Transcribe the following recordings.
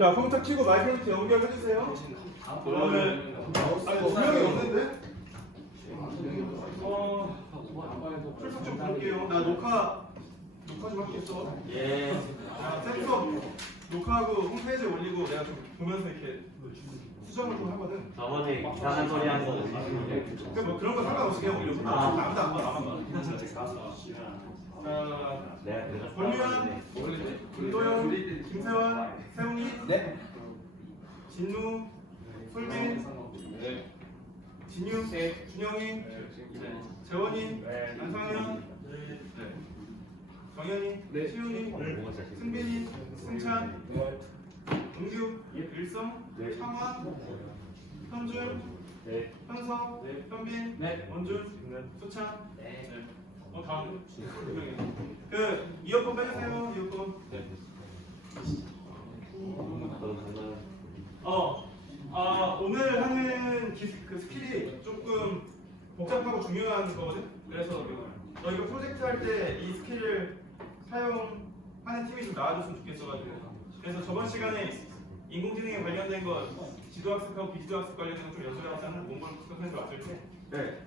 자, 컴퓨터 켜고 마이크로비트 연결해주세요. 그러면 분명히 없는데? 출석 좀 볼게요. 나 녹화 좀 할게요. 예. 셋업 녹화하고 홈페이지에 올리고 내가 좀 보면서 이렇게 수정을 좀 하거든. 저번에 이상한 소리 한 거. 그러니까 뭐 그런 거 상관없이 그냥 올려. 아무도 안 봐, 나만 봐. 내가 그래서 권유한, 김도영, 김세원, 세웅이, 네. 진우, 솔빈, 진유, 준영이, 재원이, 안상현, 정현이, 시훈이, 승빈이, 승찬, 은규, 일성, 창화, 현준, 현석, 현빈, 원준, 수찬. 다음. 그 이어폰 빼주세요. 이어폰. 오늘 하는 그 스킬이 조금 복잡하고 중요한 거거든. 그래서 너희가 프로젝트 할 때 이 스킬을 사용하는 팀이 좀 나와줬으면 좋겠어가지고. 그래서 저번 시간에 인공지능에 관련된 거 지도학습하고 비지도학습 관련된 거 좀 연습해봤잖아. 몽골 선생님 왔을 때. 네.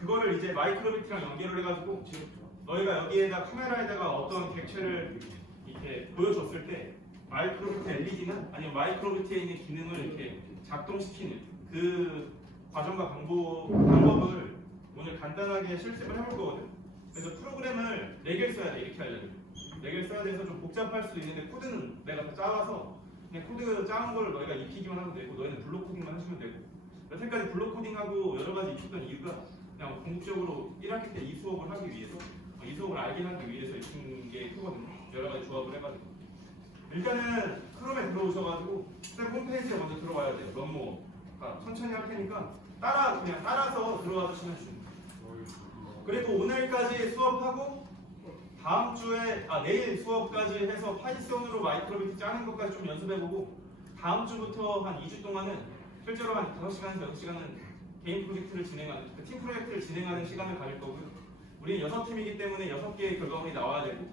그거를 이제 마이크로비트랑 연결을 해가지고 너희가 여기에다 카메라에다가 어떤 객체를 이렇게 보여줬을 때 마이크로비트 LED나 아니면 마이크로비트에 있는 기능을 이렇게 작동시키는 그 과정과 방법을 오늘 간단하게 실습을 해볼 거거든. 그래서 프로그램을 4개를 써야 돼. 이렇게 하려면 4개를 써야 돼서 좀 복잡할 수도 있는데 코드는 내가 다 짜와서 그냥 코드 짜은 걸 너희가 익히기만 하면 되고 너희는 블록 코딩만 하시면 되고 여태까지 블록 코딩하고 여러 가지 익혔던 이유가 그냥 궁극적으로 1학기 때 이 수업을 하기 위해서 이 수업을 알게 하기 위해서 익힌 게 크거든요. 여러 가지 조합을 해가지고 일단은 크롬에 들어오셔가지고 쌤 홈페이지에 먼저 들어와야 돼요. 너무 천천히 할 테니까 그냥 따라서 들어와 주시면 됩니다. 그리고 오늘까지 수업하고 다음 주에 내일 수업까지 해서 파이썬으로 마이크로비트 짜는 것까지 좀 연습해보고 다음 주부터 한 2주 동안은 실제로 한 5시간에서 6시간은 개인 프로젝트를 진행하는 팀 프로젝트를 진행하는 시간을 가질 거고요. 우리는 6팀이기 때문에 6개의 결과물이 나와야 되고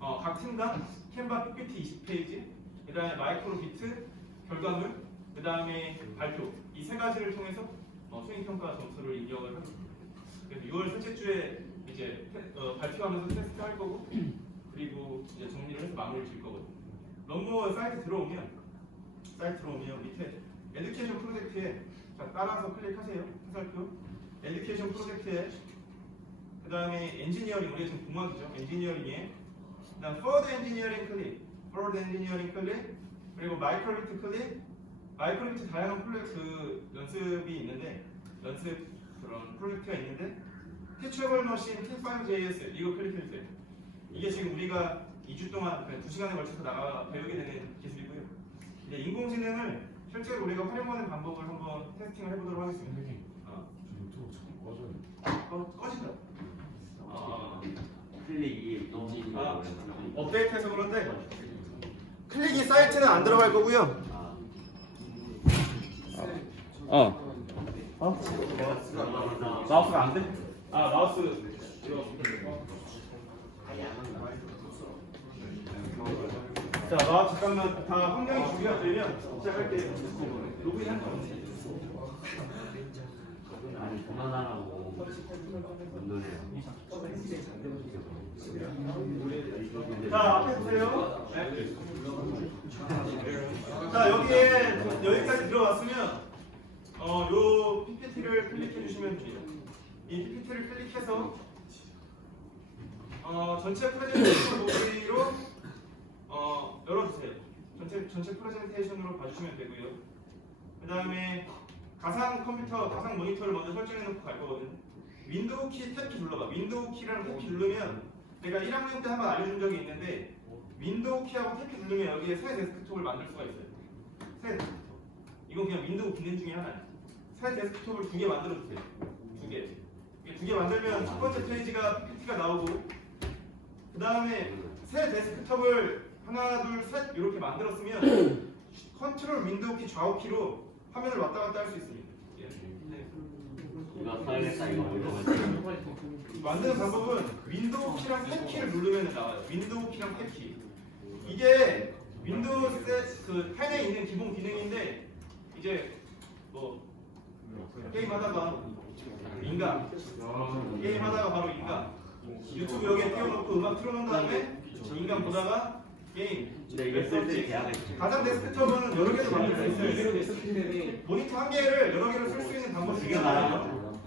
각 팀당 캔바 PPT 20페이지, 그 다음에 마이크로비트 결과물, 그 다음에 발표 이 3가지를 통해서 수행평가 점수를 입력을 합니다. 그래서 6월 셋째 주에 이제 발표하면서 테스트 할 거고 그리고 이제 정리를 해서 마무리를 질 거거든요. 런모 사이트 들어오면 밑에 에듀케이션 프로젝트에 따라서 클릭하세요. 해설표 에듀케이션 프로젝트에 그 다음에 엔지니어링 우리가 지금 공학이죠. 엔지니어링에 그 다음 포워드 엔지니어링 클릭 그리고 마이크로비트 클릭 마이크로비트 다양한 프로젝트 연습이 있는데 그런 프로젝트가 있는데 티처블 머신 T5JS 이거 클릭해주세요. 이게 지금 우리가 2주 동안 2시간에 걸쳐서 배우게 되는 기술이고요. 이제 인공지능을 실제로 우리가 활용하는 방법을 한번 테스팅을 해보도록 하겠습니다. 유튜브 자꾸 꺼져요. 꺼진다. 클릭이 업데이트해서 그런데 클릭이 사이트는 안 들어갈 거고요. 마우스가 안 돼? 마우스 자, 잠깐만 다 환경이 준비가 되면 시작할게요. 로그인 할 거 없네. 아니 그만하라고 운동해요. 자, 앞에 보세요. 네. 자, 여기까지 들어왔으면 요 PPT를 클릭해 주시면 돼요. 이 PPT를 클릭해서 전체 프레젠테이션 보기로 열어주세요. 전체 프레젠테이션으로 봐주시면 되고요. 그 다음에 가상 모니터를 먼저 설정해놓고 갈 거거든요. 윈도우 키 탭키 눌러봐. 윈도우 키랑 탭키 누르면 내가 1학년 때 한번 알려준 적이 있는데 윈도우 키하고 탭키 누르면 여기에 새 데스크톱을 만들 수가 있어요. 새 데스크톱. 이건 그냥 윈도우 기능 중에 하나예요. 새 데스크톱을 2개 만들어주세요. 2개. 2개 만들면 첫 번째 페이지가 PPT가 나오고 그 다음에 새 데스크톱을 하나, 둘, 셋 이렇게 만들었으면 컨트롤 윈도우 키 좌우 키로 화면을 왔다 갔다 할 수 있습니다. 이거 써야겠다 이거 만드는 방법은 윈도우 키랑 탭 키를 누르면 나와요. 윈도우 키랑 탭 키. 이게 윈도우 그 10에 있는 기본 기능인데 이제 뭐 게임하다가 인강 게임하다가 바로 인강 유튜브 여기에 띄워놓고 음악 틀어놓은 다음에 인강 보다가 게임 근데 이게 쓸때 계약을 가장 데스크톱은 여러 개를 만들 수 있어요. 모니터 한 개를 여러 개로 쓸 수 있는 방법 중에 하나예요.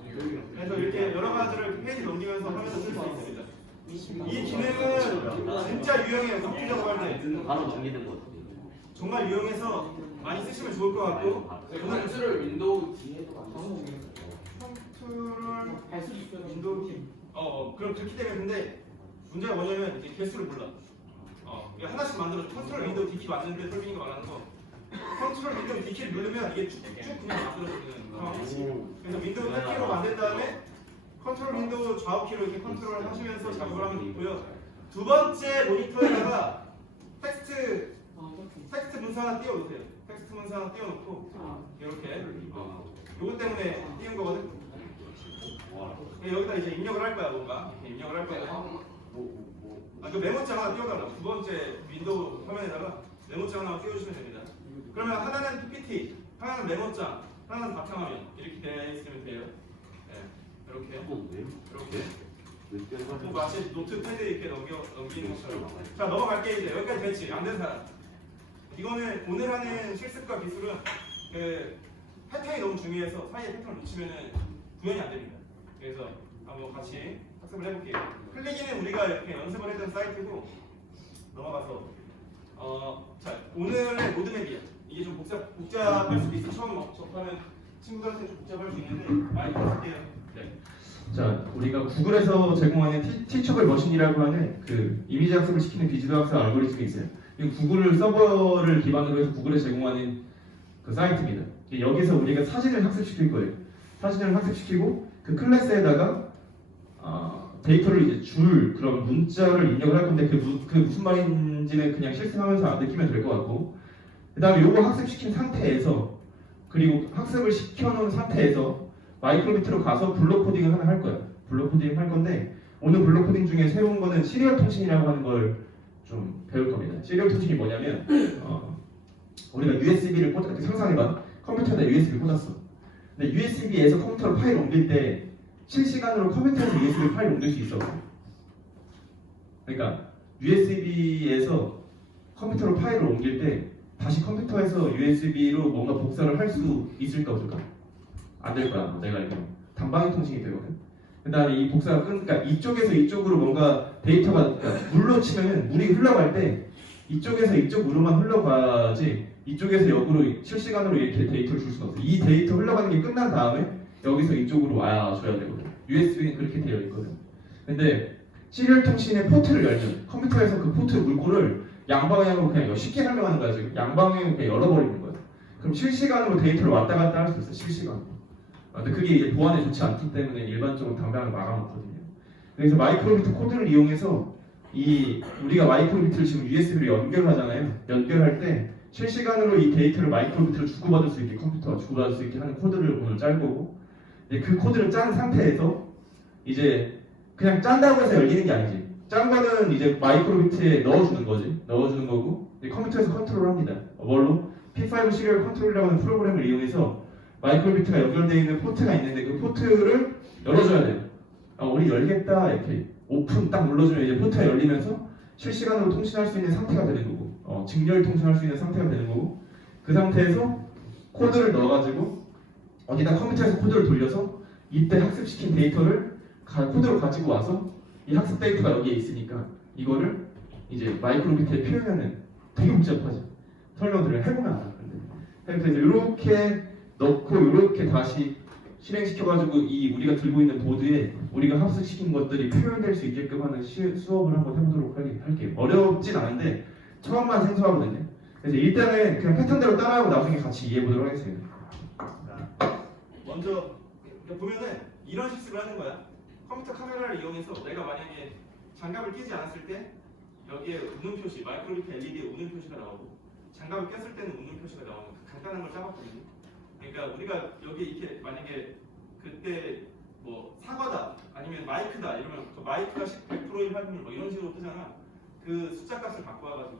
그래서 이렇게 여러 가지를 페이지 넘기면서 하면서 쓸 수 있습니다. 이 기능은 진짜 유용해요. 컴퓨터 작업할 때 바로 넘기는 거. 정말 유용해서 많이 쓰시면 좋을 것 같고 컨트롤 윈도우 D에도 만들어. 컨트롤 윈도우 키 그럼 그렇기 때문에 근데 문제가 뭐냐면 이제 개수를 몰라. 이게 하나씩 만들어 컨트롤 윈도우 D 키 만드는데 설빙이가 말하는 거 컨트롤 윈도우 D 키를 누르면 이게 쭉쭉 그냥 만들어지는 상황이지. 그래서 윈도우 탭키로 만든 다음에 컨트롤 윈도우 좌우 키로 이렇게 컨트롤 하시면서 작업을 하면 있고요. 두 번째 모니터에다가 텍스트 문서 하나 띄워놓으세요. 텍스트 문서 하나 띄워놓고 이렇게 요거 때문에 띄운 거거든. 여기다 이제 입력을 할 거야 뭔가 이렇게 입력을 할 거야. 그 메모장 하나 띄워달라고. 두 번째 윈도우 화면에다가 메모장 하나 띄워주시면 됩니다. 그러면 하나는 PPT, 하나는 메모장, 하나는 바탕화면 이렇게 되어 있으면 돼요. 이렇게 뭐 마치 노트패드 이렇게 넘기는 것처럼. 자 넘어갈게 이제 여기까지 됐지. 안 된 사람. 이거는 오늘 하는 실습과 기술은 그 패턴이 너무 중요해서 사이에 패턴을 놓치면은 구현이 안 됩니다. 그래서 한번 같이 학습을 해볼게요. 플리기는 우리가 이렇게 연습을 했던 사이트고 넘어가서 자 오늘의 로드맵이야. 이게 좀 복잡할 수도 있어. 처음 접하는 친구들한테 좀 복잡할 수 있는데 많이 해볼게요. 네. 자, 우리가 구글에서 제공하는 티처블 머신이라고 하는 그 이미지 학습을 시키는 비주도 학습 알고리즘이 있어요. 이 구글 서버를 기반으로 해서 구글에 제공하는 그 사이트입니다. 여기서 우리가 사진을 학습시킬 거예요. 사진을 학습시키고 그 클래스에다가 데이터를 이제 그런 문자를 입력을 할 건데 그 무슨 말인지는 그냥 실습하면서 느끼면 될 것 같고, 그 다음에 요거 학습시킨 상태에서 그리고 학습을 시켜놓은 상태에서 마이크로비트로 가서 블록 코딩을 하나 할 거야. 블록 코딩을 할 건데 오늘 블록 코딩 중에 새로운 거는 시리얼 통신이라고 하는 걸 좀 배울 겁니다. 시리얼 통신이 뭐냐면 우리가 USB를 상상해봐. 컴퓨터에다 USB 꽂았어. 근데 USB에서 컴퓨터로 파일 옮길 때 실시간으로 컴퓨터에서 USB 파일 옮길 수 있어. 그러니까 USB에서 컴퓨터로 파일을 옮길 때 다시 컴퓨터에서 USB로 뭔가 복사를 할 수 있을까 없을까? 안 될 거야. 내가 알기로 단방위 통신이 되거든. 그다음에 이 복사가 그러니까 이쪽에서 이쪽으로 뭔가 데이터가 그러니까 물로 치면은 물이 흘러갈 때 이쪽에서 이쪽으로만 흘러가지 이쪽에서 역으로 실시간으로 이렇게 데이터를 줄 수가 없어. 이 데이터 흘러가는 게 끝난 다음에 여기서 이쪽으로 와줘야 되거든. USB는 그렇게 되어 있거든. 근데 시리얼 통신의 포트를 열면 컴퓨터에서 그 포트 물꼬를 양방향으로 그냥 쉽게 설명하는 거야. 지금 양방향으로 그냥 열어버리는 거야. 그럼 실시간으로 데이터를 왔다 갔다 할 수 있어. 실시간으로. 근데 그게 이제 보안에 좋지 않기 때문에 일반적으로 당장을 막아놓거든요. 그래서 마이크로비트 코드를 이용해서 우리가 마이크로비트를 지금 USB로 연결하잖아요. 연결할 때 실시간으로 이 데이터를 마이크로비트로 주고받을 수 있게 컴퓨터가 주고받을 수 있게 하는 코드를 오늘 짤 거고, 그 코드를 짠 상태에서 이제 그냥 짠다고 해서 열리는 게 아니지. 짠 거는 이제 마이크로비트에 넣어주는 거지. 넣어주는 거고 컴퓨터에서 컨트롤합니다. 뭘로? P5 시리얼 컨트롤이라고 하는 프로그램을 이용해서 마이크로비트가 연결되어 있는 포트가 있는데 그 포트를 열어줘야 돼요. 우리 열겠다 이렇게 오픈 딱 눌러주면 이제 포트가 열리면서 실시간으로 통신할 수 있는 상태가 되는 거고, 직렬 통신할 수 있는 상태가 되는 거고, 그 상태에서 코드를 넣어가지고 어디다 컴퓨터에서 코드를 돌려서 이때 학습시킨 데이터를 코드로 가지고 와서 이 학습 데이터가 여기에 있으니까 이거를 이제 마이크로비트에 표현하는 되게 복잡하죠. 설명들을 해보면 알아. 그래서 이제 이렇게 넣고 이렇게 다시 실행시켜가지고 우리가 들고 있는 보드에 우리가 학습시킨 것들이 표현될 수 있게끔 하는 수업을 한번 해보도록 할게요. 어렵진 않은데 처음만 생소하거든요. 그래서 일단은 그냥 패턴대로 따라하고 나중에 같이 이해해보도록 하겠습니다. 자, 먼저 보면은 이런 실습을 하는 거야. 컴퓨터 카메라를 이용해서 내가 만약에 장갑을 끼지 않았을 때 여기에 웃는 표시, 마이크로비트 LED에 웃는 표시가 나오고 장갑을 꼈을 때는 웃는 표시가 나오는 간단한 걸 짜봤거든요. 그러니까 우리가 여기 이렇게 만약에 그때 뭐 사과다 아니면 마이크다 이러면 그 마이크가 100%일 확률 뭐 이런 식으로 뜨잖아. 그 숫자 값을 바꿔와가지고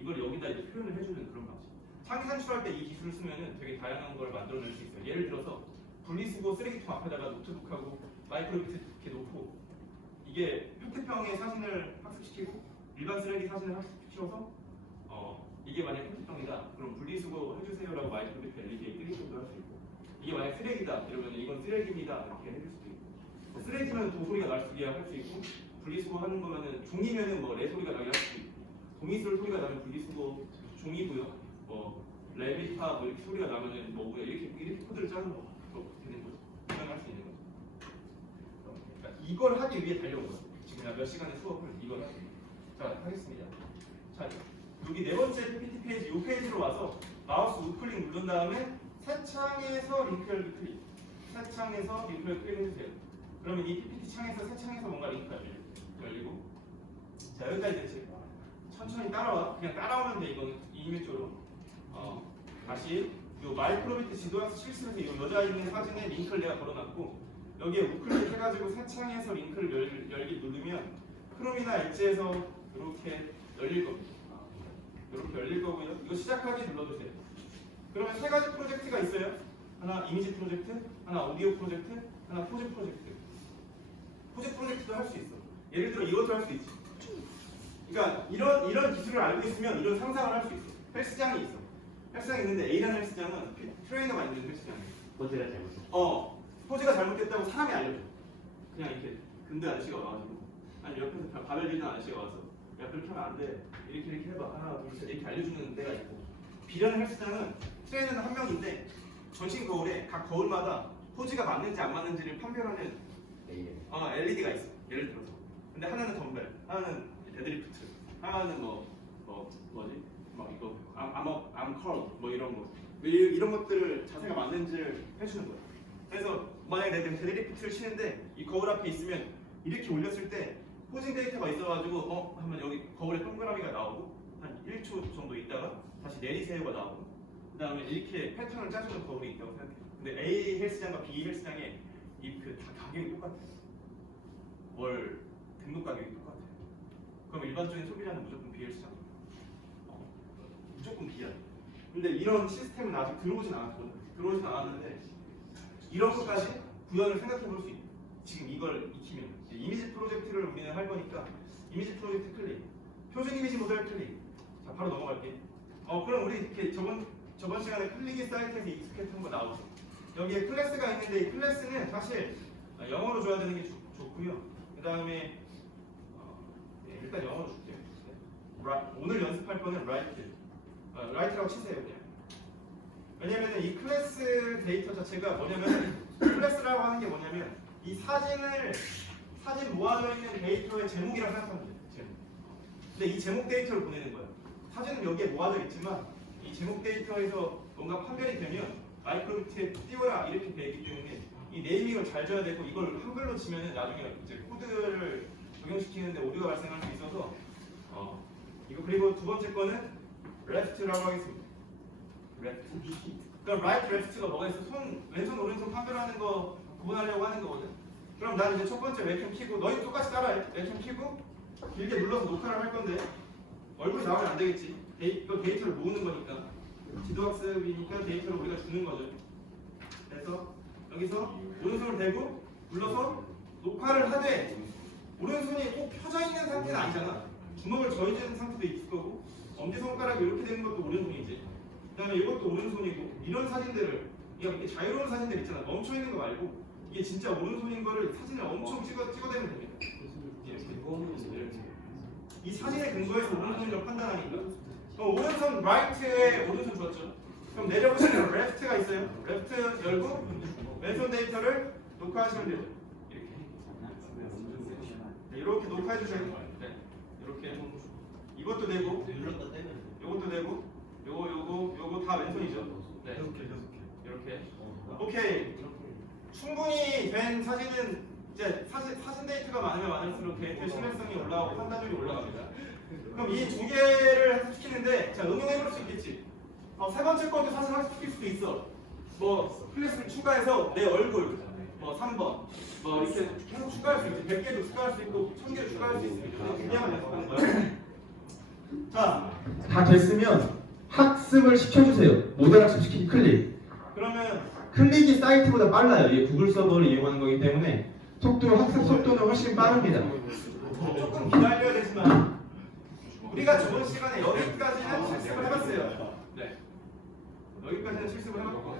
이걸 여기다 이제 표현을 해주는 그런 방식. 창의 산출할 때 이 기술을 쓰면은 되게 다양한 걸 만들어낼 수 있어요. 예를 들어서 분리수거 쓰레기통 앞에다가 노트북하고 마이크로비트 이렇게 놓고 이게 페트병의 사진을 학습시키고 일반 쓰레기 사진을 학습시켜서 이게 만약 페트병이다 그럼 분리수거 해주세요라고 마이크로비트 LED에 뜨리기도 할 수 있고 이게 만약 쓰레기다 이러면 이건 쓰레기입니다 이렇게 해줄 수도 있고 쓰레기면 도소리가 날 수 있게 할 수 있고 분리수거 하는 거면은 종이면은 뭐 레소리가 나게 할 수도 있고 도미솔 소리가 나면 분리수거 종이고요 뭐 레비타 뭐 이렇게 소리가 나면은 뭐고요 이렇게 코드를 짜는 거 되는 거죠. 구현할 수 있는 거죠. 그러니까 이걸 하기 위해 달려온 거예요. 지금 몇 시간의 수업을 이걸 하기 위해. 자 하겠습니다. 자 여기 네 번째 PPT 페이지 이 페이지로 와서 마우스 우클릭 누른 다음에 새 창에서 링크 열기 클릭. 새 창에서 링크 열기 클릭 해주세요. 그러면 이 PPT 창에서 새 창에서 뭔가 링크가 열리고 자 여기까지 됐지. 천천히 따라와. 그냥 따라오면 돼. 이건 이미지로. 다시 요 마이크로비트 지도학습 실습에서 이 여자 있는 사진에 링크를 내가 걸어놨고 여기에 우클릭 해가지고 새 창에서 링크를 열기 누르면 크롬이나 엣지에서 이렇게 열릴 겁니다. 이렇게 열릴 거고요. 이거 시작하기 눌러주세요. 그러면 세 가지 프로젝트가 있어요. 하나 이미지 프로젝트, 하나 오디오 프로젝트, 하나 포즈 프로젝트. 포즈 프로젝트도 할 수 있어. 예를 들어 이것도 할 수 있지. 그러니까 이런 기술을 알고 있으면 이런 상상을 할 수 있어. 헬스장이 있어. 헬스장이 있는데 A라는 헬스장은 트레이너가 있는 헬스장이에요. 포즈가 잘못했어. 포즈가 잘못됐다고 사람이 알려줘. 그냥 이렇게 근데 아저씨가 와가지고 아니 옆에서 바벨 들던 아저씨가 와서 야 그렇게 하면 안 돼. 이렇게 해봐. 하나 둘 셋 이렇게 알려주는 데가 있고 B라는 헬스장은 트레이너는 한 명인데 전신 거울에 각 거울마다 포즈가 맞는지 안 맞는지를 판별하는 LED가 있어. 예를 들어서. 근데 하나는 덤벨, 하나는 데드리프트, 하나는 뭐지? 막 이거 암컬 뭐 이런 거 이런 것들을 자세가 맞는지를 해주는 거야. 그래서 만약에 내가 데드리프트를 치는데 이 거울 앞에 있으면 이렇게 올렸을 때 포징 데이터가 있어가지고 하면 여기 거울에 동그라미가 나오고 한 1초 정도 있다가 다시 내리세요가 나오고 그 다음에 이렇게 패턴을 짜주는 거울이 있다고 생각해. 근데 A 헬스장과 B 헬스장에 다 가격이 똑같아. 월 등록 가격이 똑같아. 그럼 일반적인 소비자는 무조건 B 헬스장. 무조건 B야. 근데 이런 시스템은 아직 들어오진 않았거든. 들어오진 않았는데 이런 것까지 구현을 생각해 볼 수 있어. 지금 이걸 익히면 이미지 프로젝트를 우리는 할 거니까 이미지 프로젝트 클릭, 표준 이미지 모델 클릭. 자 바로 넘어갈게. 그럼 우리 이렇게 저번 시간에 클릭이 사이트에서 익숙했던 거 나오죠. 여기에 클래스가 있는데 이 클래스는 사실 영어로 줘야 되는 게 좋고요. 그 다음에 일단 영어로 줄게요. 오늘 연습할 거는 라이트라고 치세요 그냥. 왜냐면 이 클래스 데이터 자체가 뭐냐면 클래스라고 하는 게 뭐냐면 이 사진 모아져 있는 데이터의 제목이라고 생각하면 돼요. 제목. 근데 이 제목 데이터를 보내는 거예요. 사진은 여기에 모아져 있지만 이 제목 데이터에서 뭔가 판별이 되면 마이크로비트에 띄워야 이렇게 되기 때문에 이 네이밍을 잘 줘야 되고 이걸 한글로 치면은 나중에 이제 코드를 적용시키는데 오류가 발생할 수 있어서 이거 그리고 두 번째 거는 left라고 하겠습니다. left. 그럼 right, left가 뭐가 있어? 왼손 오른손 판별하는 거 구분하려고 하는 거거든. 그럼 나는 이제 첫 번째 웹캠 켜고 너희 똑같이 따라해. 웹캠 켜고 길게 눌러서 녹화를 할 건데 얼굴이 나오면 안 되겠지. 이거 데이터를 모으는 거니까 지도학습이니까 데이터를 우리가 주는 거죠. 그래서 여기서 오른손을 대고 눌러서 녹화를 하되 오른손이 꼭 펴져 있는 상태는 아니잖아. 주먹을 져있는 상태도 있을 거고 엄지손가락이 이렇게 되는 것도 오른손이지. 그 다음에 이것도 오른손이고 이런 사진들을 이렇게 자유로운 사진들 있잖아. 멈춰 있는 거 말고 이게 진짜 오른손인 거를 사진을 엄청 찍어대면 됩니다. 이렇게. 이 사진의 근거에서 오른손인 걸 판단하니까 오른손 right에 오른손 줬죠. 그럼 내려보시면 left가 있어요. left 열고 왼손 데이터를 녹화하시면 되죠. 이렇게 녹화해 주셔야 돼요. 이렇게 이것도 되고 요것도 되고 요거 다 왼손이죠. 네. 이렇게 오케이. 충분히 된 사진은 이제 사진 데이터가 많으면 많을수록 데이터의 신뢰성이 올라가고 판단력이 올라갑니다. 그럼 이 두 개를 학습시키는데 자 응용해 볼 수 있겠지. 세 번째 것도 사실 학습시킬 수도 있어. 뭐 클래스를 추가해서 내 얼굴 3번 이렇게 계속 추가할 수 있지. 100개도 추가할 수 있고 1000개도 추가할 수 있으니까 그냥 연습하는 거야. 자, 다 됐으면 학습을 시켜주세요. 모델 학습 시키기 클릭. 그러면 클릭이 사이트보다 빨라요. 이게 구글 서버를 이용하는 거기 때문에 학습 속도는 훨씬 빠릅니다. 조금 기다려야 되지만 우리가 저번 시간에 여기까지는 실습을 해봤어요. 네. 여기까지는 실습을 해봤고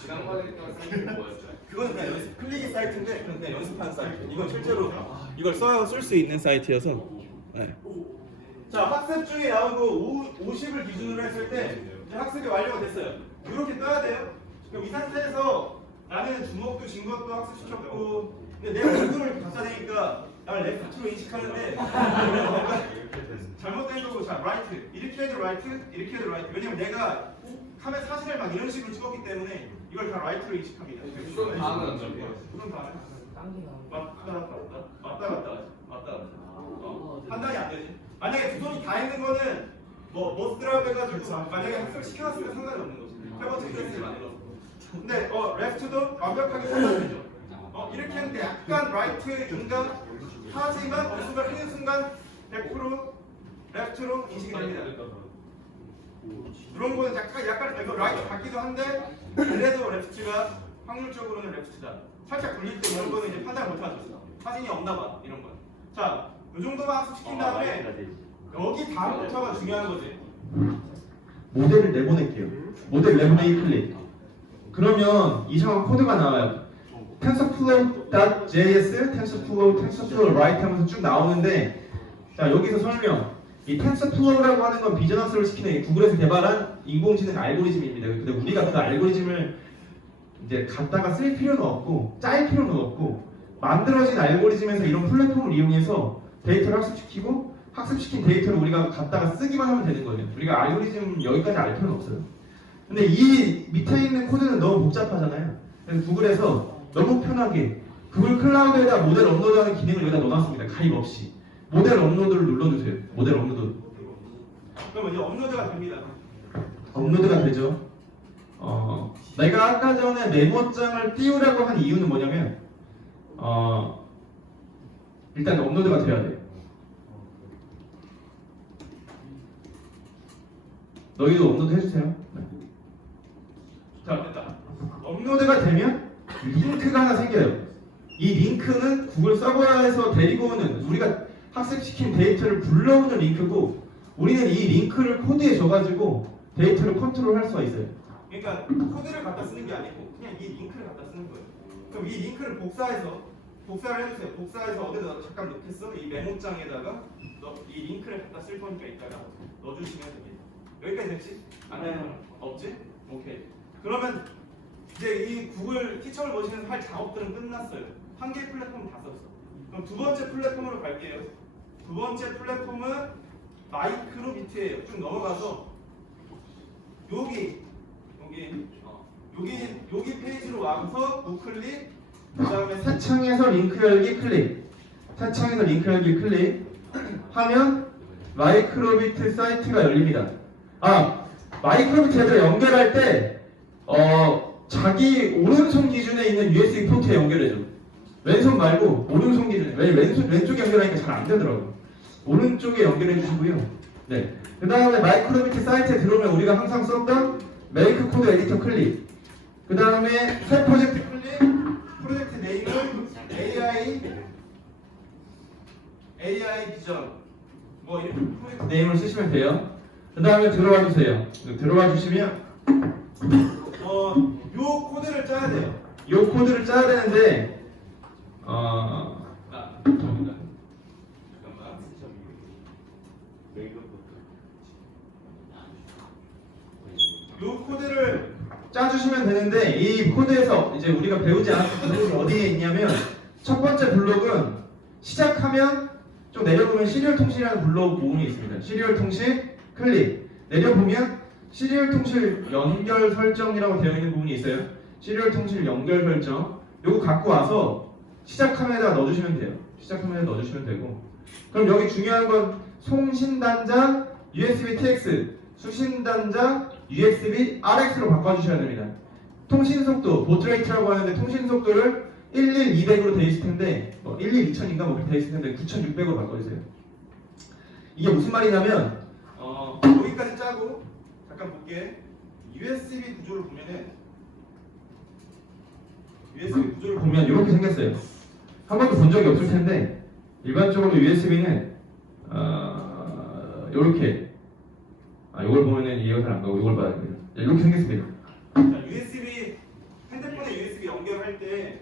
지난번에 했던 사이트는 뭐였죠? 그건 그냥 클릭이 사이트인데 그건 그냥 연습하는 사이트. 이건 실제로 이걸 써야 쓸 수 있는 사이트여서. 네. 자, 학습 중에 나오고 50을 기준으로 했을 때 이제 학습이 완료가 됐어요. 이렇게 떠야 돼요. 그럼 이 상태에서 나는 주먹도 진 것도 학습시켰고 근데 내가 얼굴을 갖다 대니까 나를 레프트로 인식하는데 뭔가 잘못된 거고 자, 라이트 이렇게 해도 라이트 이렇게 해도 라이트 왜냐면 내가 카메라 사진을 막 이런 식으로 찍었기 때문에 이걸 다 라이트로 인식합니다. 우선 다음은 어쩌고요? 우선 다음은 왔다 갔다 판단이 안 되지. 만약에 두 손이 다 있는 거는 뭐 머스트라고 해가지고 만약에 학습을 시켜놨으면 상관이 없는 거지. 세 번째 클래스를 만들어서. 근데 레프트도 완벽하게 판단되죠. 이렇게 했는데 약간 라이트인가 하지만 어느 순간 하는 순간 100% 레프트로 인식이 됩니다. 이런 거는 약간 이거 라이트 같기도 한데 그래도 레프트가 확률적으로는 레프트다. 살짝 굴릴 때 이런 거는 이제 판단 못하죠. 사진이 없나 봐 이런 거. 자, 이 정도만 학습시킨 다음에 여기 다음부터가 중요한 거지. 모델을 내보낼게요. 모델 내보내기 클릭. 그러면 이상한 코드가 나와요. TensorFlow.js, TensorFlow, TensorFlow Write 하면서 쭉 나오는데 자 여기서 설명. 이 TensorFlow라고 하는 건 비전 학습을 시키는 구글에서 개발한 인공지능 알고리즘입니다. 근데 우리가 그 알고리즘을 이제 갖다가 쓸 필요는 없고 짤 필요는 없고 만들어진 알고리즘에서 이런 플랫폼을 이용해서 데이터를 학습시키고 학습시킨 데이터를 우리가 갖다가 쓰기만 하면 되는 거예요. 우리가 알고리즘 여기까지 알 필요는 없어요. 근데 이 밑에 있는 코드는 너무 복잡하잖아요. 그래서 구글에서 너무 편하게 구글 클라우드에다 모델 업로드하는 기능을 여기다 넣어놨습니다. 가입 없이. 모델 업로드를 눌러주세요. 모델 업로드. 그럼 이제 업로드가 됩니다. 업로드가 되죠. 내가 아까 전에 메모장을 띄우라고 한 이유는 뭐냐면 일단 업로드가 돼야 돼요. 너희도 업로드 해주세요. 네. 자, 됐다. 업로드가 되면 링크가 하나 생겨요. 이 링크는 구글 서버에서 데리고 오는 우리가 학습시킨 데이터를 불러오는 링크고 우리는 이 링크를 코드에 줘가지고 데이터를 컨트롤할 수가 있어요. 그러니까 코드를 갖다 쓰는 게 아니고 그냥 이 링크를 갖다 쓰는 거예요. 그럼 이 링크를 복사를 해주세요. 복사해서 어디다 잠깐 넣겠어? 이 메모장에다가 이 링크를 갖다 쓸 거니까 이따가 넣어주시면 됩니다. 여기까지 됐지? 안 되면 없지? 오케이. 그러면 이제 이 구글 티처를 보시면서 할 작업들은 끝났어요. 한 개의 플랫폼을 다 썼어. 그럼 두 번째 플랫폼으로 갈게요. 두 번째 플랫폼은 마이크로비트예요. 쭉 넘어가서 여기 페이지로 와서 우클릭 그 다음에 새 창에서 링크 열기 클릭. 새 창에서 링크 열기 클릭 하면 마이크로비트 사이트가 열립니다. 마이크로비트에서 연결할 때 자기 오른손 기준에 있는 USB 포트에 연결해줘. 왼손 말고 오른손 기준에. 왜냐면 왼쪽에 연결하니까 잘 안 되더라고. 오른쪽에 연결해 주시고요. 네. 그 다음에 마이크로비트 사이트에 들어오면 우리가 항상 썼던 메이크 코드 에디터 클릭. 그 다음에 새 프로젝트 클릭. 프로젝트 네임은 AI 비전. 뭐 이렇게 프로젝트 네임을 쓰시면 돼요. 그 다음에 들어와 주세요. 들어와 주시면 요 코드를 짜야 돼요. 요 코드를 짜야 되는데 잠깐만. 요 코드를 짜주시면 되는데 이 코드에서 이제 우리가 배우지 않았던 블록이 어디에 있냐면 첫 번째 블록은 시작하면 좀 내려보면 시리얼 통신이라는 블록 부분이 있습니다. 시리얼 통신 클릭. 내려보면 시리얼 통신 연결 설정이라고 되어 있는 부분이 있어요. 시리얼 통신 연결 설정. 요거 갖고 와서 시작화면에다 넣어주시면 돼요. 시작화면에 넣어주시면 되고. 그럼 여기 중요한 건 송신단자 USB TX, 수신단자 USB RX로 바꿔주셔야 됩니다. 통신 속도, 보트레이트라고 하는데 통신 속도를 11200으로 되어 있을 텐데 112,000인가 뭐 그렇게 되어 있을 텐데 9600으로 바꿔주세요. 이게 무슨 말이냐면 여기까지 짜고 잠깐 볼게. USB 구조를 보면 이렇게 생겼어요. 한 번도 본 적이 없을 텐데 일반적으로 USB는 이렇게 이걸 보면은 이해가 잘 안 가고 이걸 봐야 돼요. 이렇게 생겼습니다. 자, USB 핸드폰에 USB 연결할 때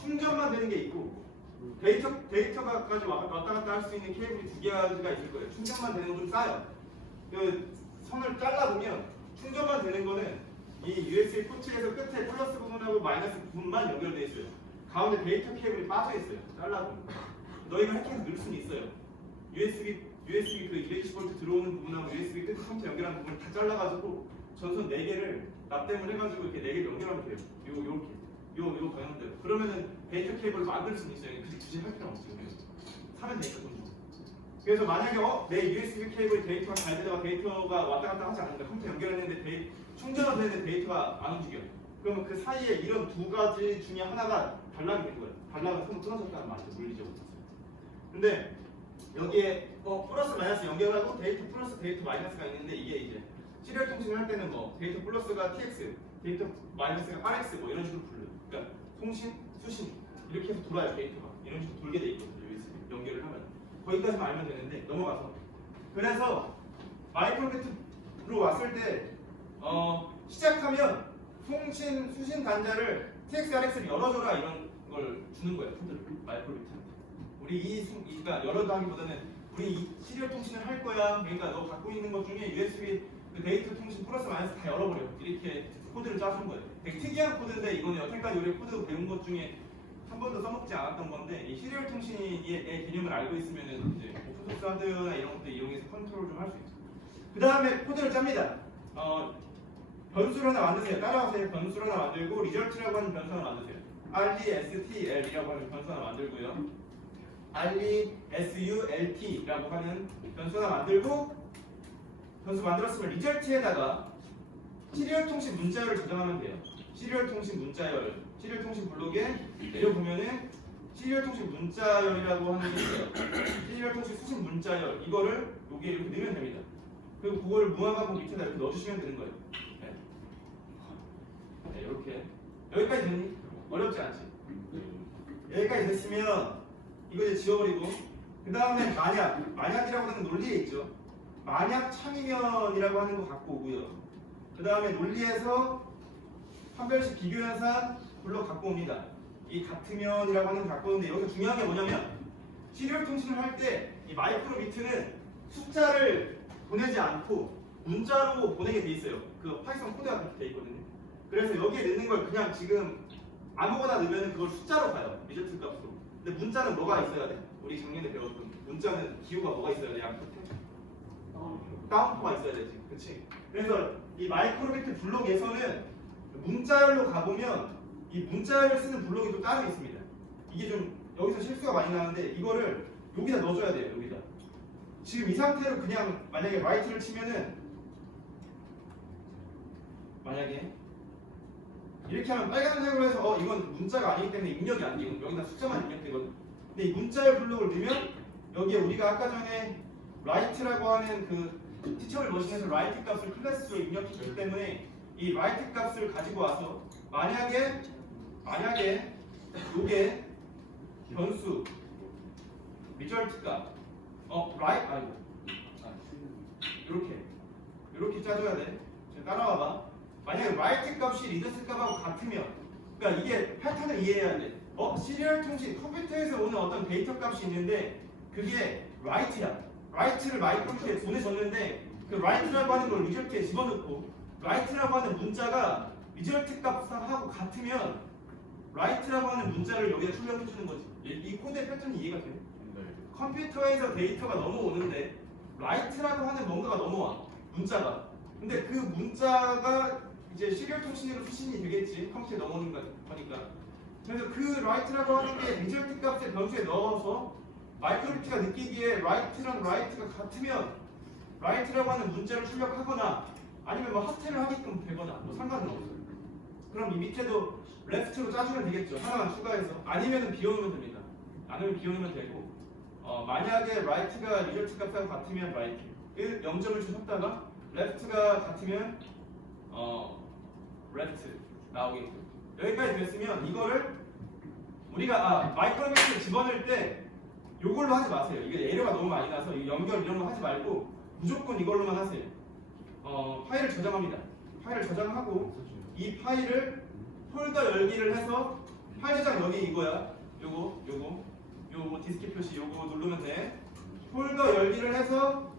충전만 되는 게 있고 데이터가까지 왔다 갔다 할 수 있는 케이블이 두 가지가 있을 거예요. 충전만 되는 건 좀 싸요. 그 선을 잘라 보면 충전만 되는 거는 이 USB 포트에서 끝에 플러스 부분하고 마이너스 부분만 연결돼 있어요. 가운데 데이터 케이블이 빠져 있어요. 잘라 보면 너희가 해킹해서 넣을 수는 있어요. USB 그 220V 들어오는 부분하고 USB 끝에 컴퓨터 연결하는 부분을 다 잘라가지고 전선 4개를 납땜을 해가지고 이렇게 4개 연결하면 돼요. 요렇게 방향대로. 그러면은 데이터 케이블을 만들 수는 있어요. 굳이 할 필요 없어요. 사면 되니까 돈 주고. 그래서 만약에 내 USB 케이블 데이터가 잘 되다가 데이터가 왔다 갔다 하지 않는다. 컴퓨터 연결했는데 충전은 되는데 데이터가 안 움직여. 그러면 그 사이에 이런 두 가지 중에 하나가 단락이 된 거예요. 단락은 손으로 끊어졌다는 말이죠. 물리적으로. 근데 여기에 플러스 마이너스 연결하고 데이터 플러스 데이터 마이너스가 있는데 이게 이제 시리얼 통신을 할 때는 데이터 플러스가 TX, 데이터 마이너스가 RX 이런 식으로 불러요. 그러니까 통신, 수신 이렇게 해서 돌아요. 데이터가 이런 식으로 돌게 돼 있거든요. USB 연결을 하면 거기까지만 알면 되는데 넘어가서 그래서 마이크로비트로 왔을 때 시작하면 통신, 수신 단자를 TX, RX를 열어줘라 이런 걸 주는 거예요. 푸드를 마이크로비트한테. 그러니까 열어다기보다는 우리 이 시리얼 통신을 할 거야. 그러니까 너 갖고 있는 것 중에 USB 그 데이터 통신 플러스 마이너스 다 열어버려. 이렇게 코드를 짜준 거예요. 되게 특이한 코드인데 이거는 여태까지 우리 코드 배운 것 중에 한 번도 써먹지 않았던 건데 이 시리얼 통신의 개념을 알고 있으면은 이제 오픈소스 하드나 이런 것들 이용해서 컨트롤 좀 할 수 있죠. 그 다음에 코드를 짭니다. 변수를 하나 만드세요. 따라오세요. 변수를 하나 만들고 리절트라고 하는 변수 하나 만드세요. RESTL이라고 하는 변수 하나 만들고요. RESULT라고 하는 변수 하나 만들고 변수 만들었으면 리절트에다가 시리얼 통신 문자열을 저장하면 돼요. 시리얼 통신 문자열, 시리얼 통신 블록에 내려보면은 시리얼 통신 문자열이라고 하는 게 있어요. 시리얼 통신 수신 문자열 이거를 여기에 이렇게 넣으면 됩니다. 그리고 그걸 무화과목 밑에다 이렇게 넣어주시면 되는 거예요. 네, 이렇게 여기까지 됐니? 어렵지 않지? 여기까지 됐으면 이거 이제 지워버리고 그 다음에 만약이라고 하는 논리에 있죠. 만약 참이면이라고 하는 거 갖고 오고요. 그 다음에 논리에서 판별식 비교현상 블록 갖고 옵니다. 이 같으면이라고 하는 거 갖고 오는데 여기서 중요한 게 뭐냐면 시리얼 통신을 할 때 이 마이크로비트는 숫자를 보내지 않고 문자로 보내게 돼 있어요. 그 파이썬 코드가 그렇게 돼 있거든요. 그래서 여기에 넣는 걸 그냥 지금 아무거나 넣으면 그걸 숫자로 가요. 리저트 값으로. 근데 문자는 뭐가 있어야 돼? 우리 작년에 배웠던 문자는 기호가 뭐가 있어야 돼? 양끝에 다운표가 있어야 되지. 그치? 그래서 이 마이크로비트 블록에서는 문자열로 가보면 이 문자열을 쓰는 블록이 또 따로 있습니다. 이게 좀 여기서 실수가 많이 나는데 이거를 여기다 넣어줘야 돼요. 여기다. 지금 이 상태로 그냥 만약에 라이트를 치면은 만약에 이렇게 하면 빨간색으로 해서 이건 문자가 아니기 때문에 입력이 안 되고 여기다 숫자만 입력되거든. 근데 이 문자열 블록을 넣으면 여기에 우리가 아까 전에 라이트라고 하는 그 티처블 머신에서 라이트 값을 클래스로 입력했기 때문에 이 라이트 값을 가지고 와서 만약에 요게 변수 리절트 값 이렇게 짜줘야 돼. 따라와봐. 만약에 라이트 값이 리저트 값하고 같으면 그러니까 이게 패턴을 이해해야 돼. 시리얼 통신 컴퓨터에서 오는 어떤 데이터 값이 있는데 그게 라이트야. 라이트를 마이크로비트에 보내줬는데 그 라이트라고 하는 걸 리절트에 집어넣고 라이트라고 하는 문자가 리절트 값하고 같으면 라이트라고 하는 문자를 여기다 출력해 주는 거지. 이 코드의 패턴이 이해가 돼? 네. 컴퓨터에서 데이터가 넘어오는데 라이트라고 하는 뭔가가 넘어와. 문자가. 근데 그 문자가 이제 시리얼 통신으로 수신이 되겠지. 컴퓨터에 넘어오는 거니까. 그래서 그 라이트라고 하는 게 리절트 값의 변수에 넣어서 마이크로비트가 느끼기에 라이트랑 라이트가 같으면 라이트라고 하는 문자를 출력하거나 아니면 합체를 하게끔 되거나 상관은 없어요. 그럼 이 밑에도 레프트로 짜주면 되겠죠. 하나만 추가해서. 아니면 비워놓으면 됩니다. 아니면 비워놓으면 되고 만약에 라이트가 리절트 값하고 같으면 라이트 0점을 주셨다가 left가 같으면 left 나오게끔 여기까지 됐으면 이거를 우리가 마이크로비트를 집어넣을 때 이걸로 하지 마세요. 이게 에러가 너무 많이 나서 이 연결 이런 거 하지 말고 무조건 이걸로만 하세요. 파일을 저장합니다. 파일을 저장하고 이 파일을 폴더 열기를 해서 파일 저장 여기 이거야. 요거 디스크 표시 요거 누르면 돼. 폴더 열기를 해서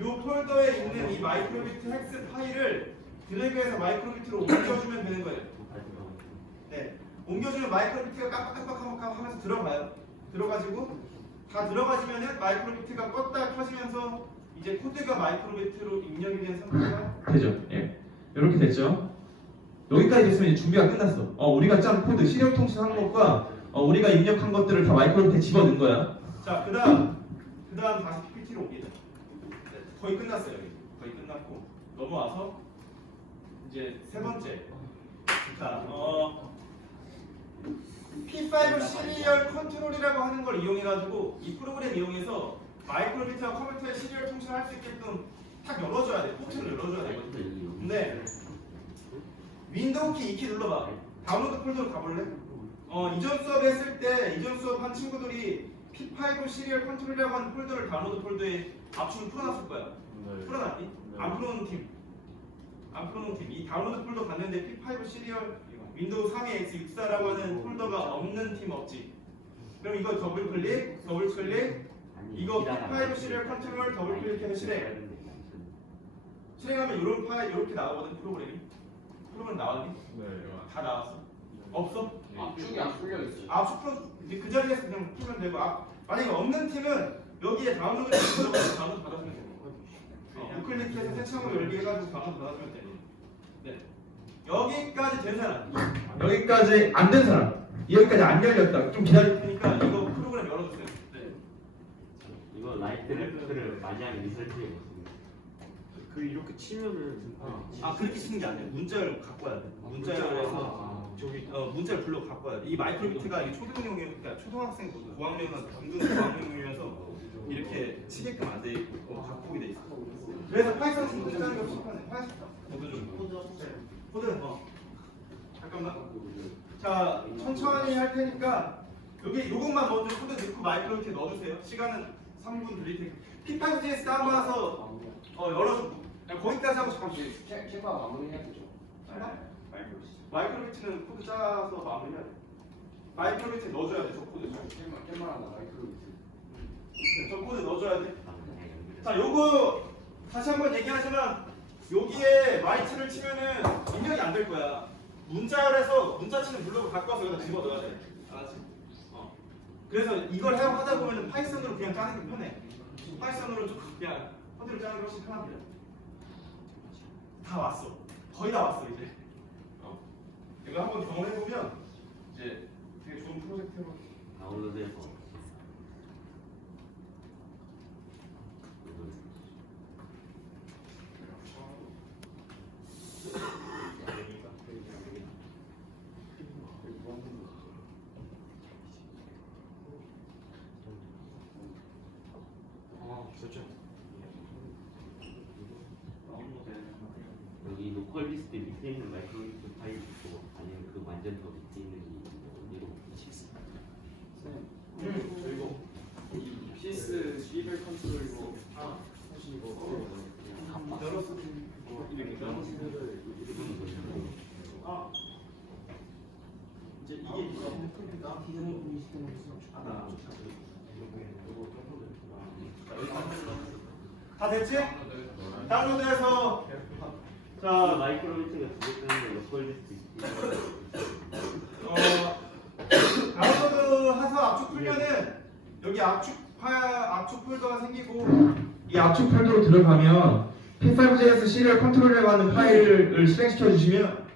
요 폴더에 있는 이 마이크로비트 헥스 파일을 드래그해서 마이크로비트로 옮겨주면 되는 거예요. 네, 옮겨주면 마이크로비트가 깜빡깜빡 하면서 들어가요. 들어가지고 다 들어가시면은 마이크로비트가 껐다 켜지면서 이제 코드가 마이크로비트로 입력이 된 상태가 되죠. 예. 이렇게 됐죠. 여기까지 됐으면 이제 준비가 끝났어. 우리가 짠 코드, 시력 통신한 것과 우리가 입력한 것들을 다 마이크로비트에 집어넣은 거야. 자, 그다음 다시 PPT로 옮기자. 네, 거의 끝났어요. 여기. 거의 끝났고 넘어와서 이제 세 번째. 자, P5 시리얼 컨트롤이라고 하는 걸 이용해가지고 이 프로그램 이용해서 마이크로비트와 컴퓨터의 시리얼 통신을 할 수 있게끔 딱 열어줘야 돼. 포트를 열어줘야 되거든. 근데 윈도우 키 2키 눌러봐. 다운로드 폴더로 가볼래? 이전 수업 했을 때 이전 수업 한 친구들이 P5 시리얼 컨트롤이라고 하는 폴더를 다운로드 폴더에 압축을 풀어놨을 거야. 풀어놨니? 안 풀어놓은 팀. 안 풀어놓은 팀. 이 다운로드 폴더 갔는데 P5 시리얼 윈도우 3의 X64라고 하는 폴더가 없는 팀 없지. 그럼 이거 더블 클릭, 이거 P5 시리얼 컨트롤 더블 클릭해서 실행하면 이런 파일 이렇게 나오거든. 프로그램 나왔니? 다 나왔어. 없어? 압축이 안 풀려 있어요. 압축 풀어 이제 그 자리에서 그냥 풀면 되고 만약에 없는 팀은 여기에 다운로드 들어가서 다운로드 받아주면 돼. 우클릭해서 새 창으로 열게 해가지고 다운로드 받아주면 돼. 네. 여기까지 된 사람. 여기까지 안 된 사람. 여기까지 안 열렸다. 좀 기다려. 테니까 이거 프로그램 열어주세요. 네. 이거 라이트 레프트를 마냥 리설치해 보습니다. 그 이렇게 치면은 그렇게 치는 게 아니에요. 문자를 갖고 와야 돼. 문자를 해서 저기 문자를 불러 갖고 와야 돼. 이 마이크로비트가 이게 그러니까 초등학생 고학년이나 중등 고학년이면서 이렇게 치게끔 안 돼 있고 갖고 오게 돼 있어. 그래서 파이썬 친구들 짜는 거 쉽하네. 코드 잠깐만. 자, 천천히 할 테니까 여기 요것만 먼저 코드 넣고 마이크로비트 넣어주세요. 시간은 3분 드릴 테니까. P5JS 다운받아서 열어주고 거기까지 하고 잠깐 캐바 마무리해야 되죠. 마이크로비트는 코드 짜서 마무리해야 돼. 마이크로비트 넣어줘야 돼. 저 코드. 캐마하다 마이크로비트. 저 코드 넣어줘야 돼. 자, 요거 다시 한번 얘기하지만 여기에 마이트를 치면은 입력이 안 될 거야. 문자를 해서 문자 치는 블록을 갖고 와서 여기다 집어 넣어야 돼. 알았지? 그래서 이걸 하다 보면은 파이썬으로 그냥 짜는 게 편해. 파이썬으로 좀 그냥 코드를 짜는 게 훨씬 편합니다. 다 왔어. 거의 다 왔어 이제. 이거 한번 경험해 보면 이제 되게 좋은 프로젝트로. 다운로드해서 그렇죠. 여기 로컬 디스크 밑에 있는 마이크로비트 파일 있고 아니면 그 완전 더 밑에 있는 게 어디로 저 이거 PS 시리얼 컨트롤 이거 사실 이거 열었어. 이렇게 이제 이게 다 됐지? 다운로드해서 자 마이크로비트가 두 개 뜨는데 로컬 디스크 다운로드해서 압축 풀면은 여기 압축 폴더가 생기고 이 압축 폴더로 들어가면 P5JS 시리얼 컨트롤이라고 하는 파일을 실행시켜 주시면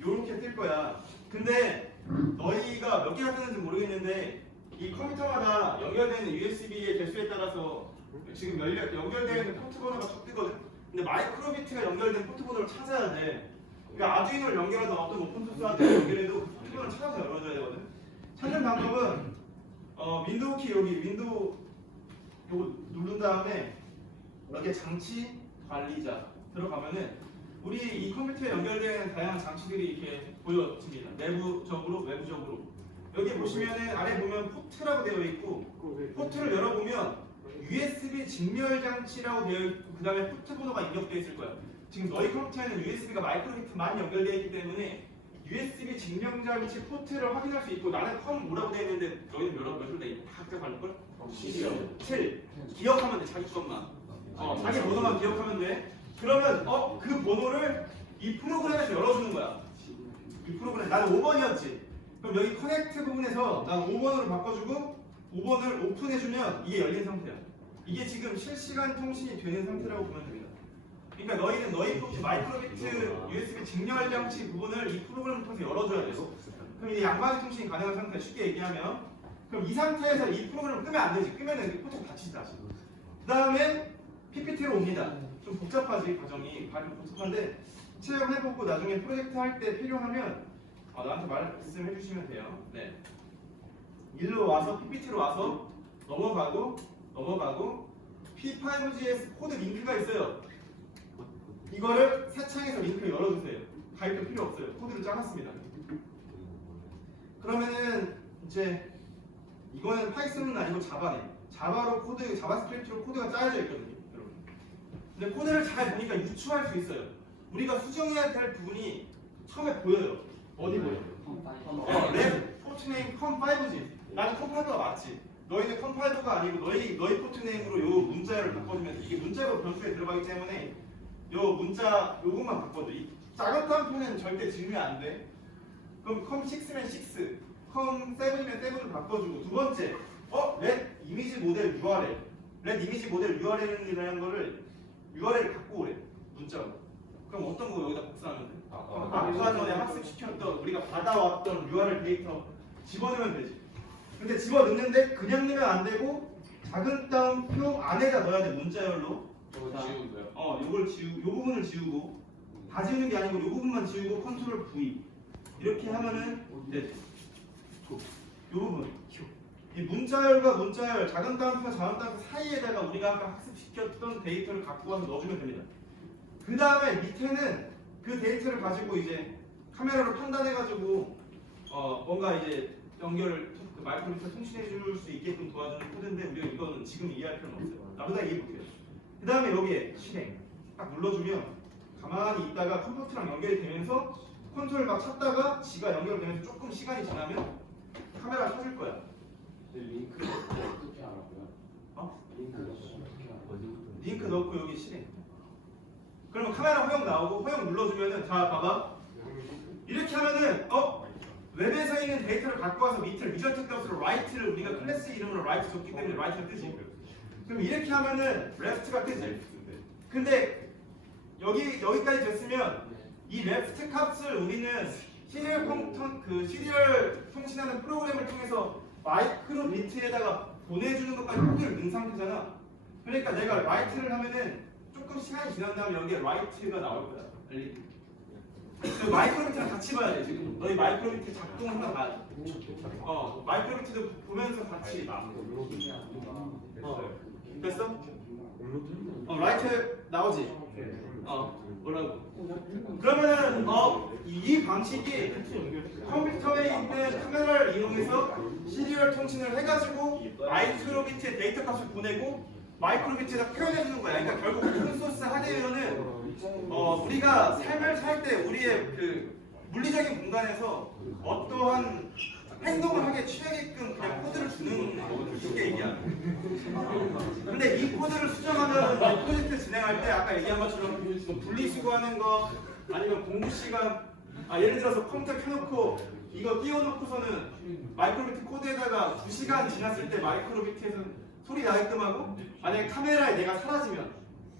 요렇게 뜰 거야. 근데 너희가 몇 개가 뜨는지 모르겠는데 이 컴퓨터마다 연결되는 USB의 개수에 따라서 지금 연결되어 있는 포트 번호가 쭉 뜨거든. 근데 마이크로비트가 연결된 포트 번호를 찾아야 돼. 그러니까 아두이노를 연결하던 어떤 오픈소스한테 연결해도 그 포트 번호를 찾아서 열어줘야 되거든. 찾는 방법은 윈도우 키 여기 윈도우 요거 누른 다음에 여기에 장치 관리자 들어가면은 우리 이 컴퓨터에 연결된 다양한 장치들이 이렇게 보여집니다. 내부적으로, 외부적으로. 여기 보시면은 아래 보면 포트라고 되어 있고 포트를 열어보면 USB 직렬 장치라고 되어 있고 그 다음에 포트 번호가 입력되어 있을 거야. 지금 너희 컴퓨터에는 USB가 마이크로비트만 연결되어 있기 때문에 USB 직렬 장치 포트를 확인할 수 있고 나는 컴 뭐라고 되어 있는데 너희는 몇으로 되어 있는 각자 관걸? 7 기억하면 돼. 자기 것만 자기 번호만 기억하면 돼. 그러면 그 번호를 이 프로그램에서 열어주는 거야. 이 프로그램 나는 5번이었지. 그럼 여기 커넥트 부분에서 난 5번으로 바꿔주고 5번을 오픈해주면 이게 열린 상태야. 이게 지금 실시간 통신이 되는 상태라고 보면 됩니다. 그러니까 너희는 너희 마이크로비트 USB 직렬 장치 부분을 이 프로그램을 통해서 열어줘야 돼요. 그럼 이제 양방향 통신이 가능한 상태. 쉽게 얘기하면 그럼 이 상태에서 이 프로그램을 끄면 안 되지. 끄면은 포트가 닫히지 다시. 그 다음에 PPT로 옵니다. 좀 복잡하지 과정이. 복잡한데 체험해보고 나중에 프로젝트 할 때 필요하면 나한테 말씀해 주시면 돼요. 네. 일로 와서 PPT로 와서 넘어가고 P5GS 코드 링크가 있어요. 이거를 새 창에서 링크 열어주세요. 가입도 필요 없어요. 코드를 짜놨습니다. 그러면은 이제 이거는 파이썬은 아니고 자바네. 자바스크립트로 코드가 짜여져 있거든요, 여러분. 근데 코드를 잘 보니까 유추할 수 있어요. 우리가 수정해야 될 부분이 처음에 보여요. 어디 보여? 랩 포트네임 컴5지. 나는 컴5가 맞지. 너희는 컴5가 아니고 너희 포트네임으로 요 문자를 바꿔주면 이게 문자로 변수에 들어가기 때문에 요 문자 요것만 바꿔줘. 이 작은 단표는 절대 지우면 안 돼. 그럼 컴6면 6, 컴7이면 7을 바꿔주고 두 번째 렛 이미지 모델 URL 렛 이미지 모델 URL이라는 거를 URL을 갖고 오래 문자로. 그럼 어떤 거 여기다 복사하면 돼? 아까 전에 학습시켰던 우리가 받아왔던 URL 데이터 집어넣으면 되지. 근데 집어넣는데 그냥 넣으면 안 되고 작은 따옴표 안에다 넣어야 돼. 문자열로. 저거 지우는 거요? 요걸 요 부분을 지우고 다 지우는 게 아니고 요 부분만 지우고 컨트롤 V 이렇게 하면은 되지. 요 부분. 이 문자열과 문자열, 작은 따옴표와 작은 따옴표 사이에다가 우리가 아까 학습시켰던 데이터를 갖고 와서 넣어주면 됩니다. 그 다음에 밑에는 그 데이터를 가지고 이제 카메라로 판단해가지고 뭔가 이제 연결을 마이크로비트 통신해 줄 수 있게끔 도와주는 코드인데 우리가 이거는 지금 이해할 필요는 없어요. 나보다 이해 못해요. 그 다음에 여기에 실행 딱 눌러주면 가만히 있다가 컴퓨터랑 연결이 되면서 콘솔 막 찾다가 지가 연결되면서 조금 시간이 지나면 카메라 찾을 거야. 링크를 어떻게 알아보요? 링크를 어떻게 알아보요? 링크 넣고 여기 실행. 그러면 카메라 허용 나오고 허용 눌러주면은 자 봐봐. 이렇게 하면은 웹에서 있는 데이터를 갖고 와서 밑을 리저트 값으로 write를 우리가 클래스 이름으로 write 줬기 때문에 write가 뜨지. 그럼 이렇게 하면은 left가 뜨지. 근데 여기까지 됐으면 이 left 값을 우리는 시리얼 통신하는 프로그램을 통해서 마이크로비트에다가 보내주는 것까지 코드를 넣은 상태잖아. 그러니까 내가 write를 하면은 조금 시간이 지난 다음에 여기에 write가 나올 거야. 그 마이크로비트랑 같이 봐야 돼. 지금 너희 마이크로비트 작동 한번 봐. 마이크로비트도 보면서 같이. 됐어? 라이트 나오지? 뭐라고? 그러면은 이 방식이 컴퓨터에 있는 카메라를 이용해서 시리얼 통신을 해가지고 마이크로비트의 데이터 값을 보내고 마이크로비트에다 표현해주는 거야. 그러니까 결국 오픈소스 하드웨어는 우리가 삶을 살 때 우리의 그 물리적인 공간에서 어떠한 행동을 하게 취하게끔 그냥 코드를 주는 거거든. 쉽게 얘기하면. 근데 이 코드를 수정하면 프로젝트 진행할 때 아까 얘기한 것처럼 뭐 분리수거하는 거 아니면 공부 시간 예를 들어서 컴퓨터 켜놓고 이거 띄워놓고서는 마이크로비트 코드에다가 2시간 지났을 때 마이크로비트에서 소리 나게끔 하고 만약에 카메라에 내가 사라지면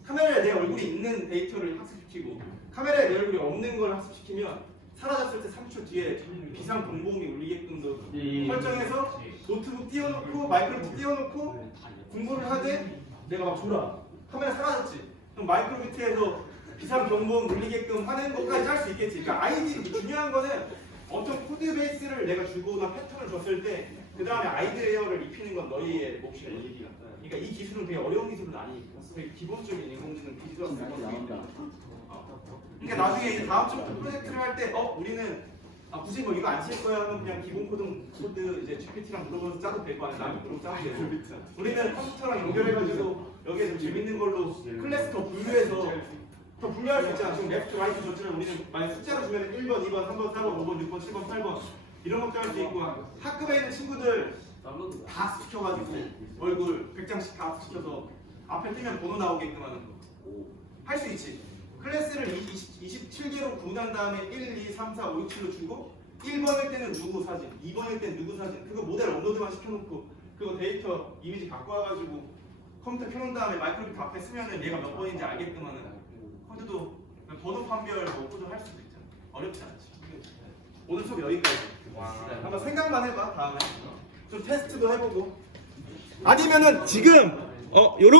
카메라에 내 얼굴이 있는 데이터를 학습시키고 카메라에 내 얼굴이 없는 걸 학습시키면 사라졌을 때 3초 뒤에 비상 경보음이 울리게끔도 설정해서 노트북 띄워놓고 마이크로비트 띄워놓고 공부를 하되 내가 막 졸아 카메라 사라졌지. 그럼 마이크로비트에서 비상 경보음 울리게끔 하는 것까지 할 수 있겠지. 그러니까 아이디 중요한 거는 어떤 코드 베이스를 내가 주거나 패턴을 줬을 때 그 다음에 아이디어를 입히는 건 너희의 몫이야. 그러니까 그러니까 이 기술은 되게 어려운 기술은 아니니까 되게 기본적인 인공지능 비주얼 그러니까 나중에 이제 다음 주 프로젝트를 할 때 우리는 굳이 뭐 이거 안 쓸 거야 하면 그냥 기본 코드 이제 GPT랑 물어봐서 짜도 될 거 아니야. 나는 물어보고 짜도 되고. 우리는 컴퓨터랑 연결해가지고 여기에 좀 재밌는 걸로 클래스 더 분류해서 더 분류할 수 있잖아. 지금 레프트, 라이트, 저쪽은 우리는 만약 숫자로 주면 1번, 2번, 3번, 4번, 5번, 6번, 7번, 8번 이런 것도 할 수 있고 학급에 있는 친구들 다 합시켜가지고 얼굴 100장씩 다 합시켜서 앞에 뜨면 번호 나오게끔 하는 거. 할 수 있지. 클래스를 27개로 구분한 다음에 1, 2, 3, 4, 5, 6, 7로 주고 1번일 때는 누구 사진, 2번일 때는 누구 사진 그거 모델 업로드만 시켜놓고 그거 데이터 이미지 갖고 와가지고 컴퓨터 켜놓은 다음에 마이크로비트 앞에 쓰면은 얘가 몇 번인지 알게끔 하는 코드도 번호 판별 뭐 코드 할 수도 있잖아. 어렵지 않지. 오늘 수업 여기까지. 한번 생각만 해봐 다음에 좀 테스트도 해보고 아니면은 지금 요런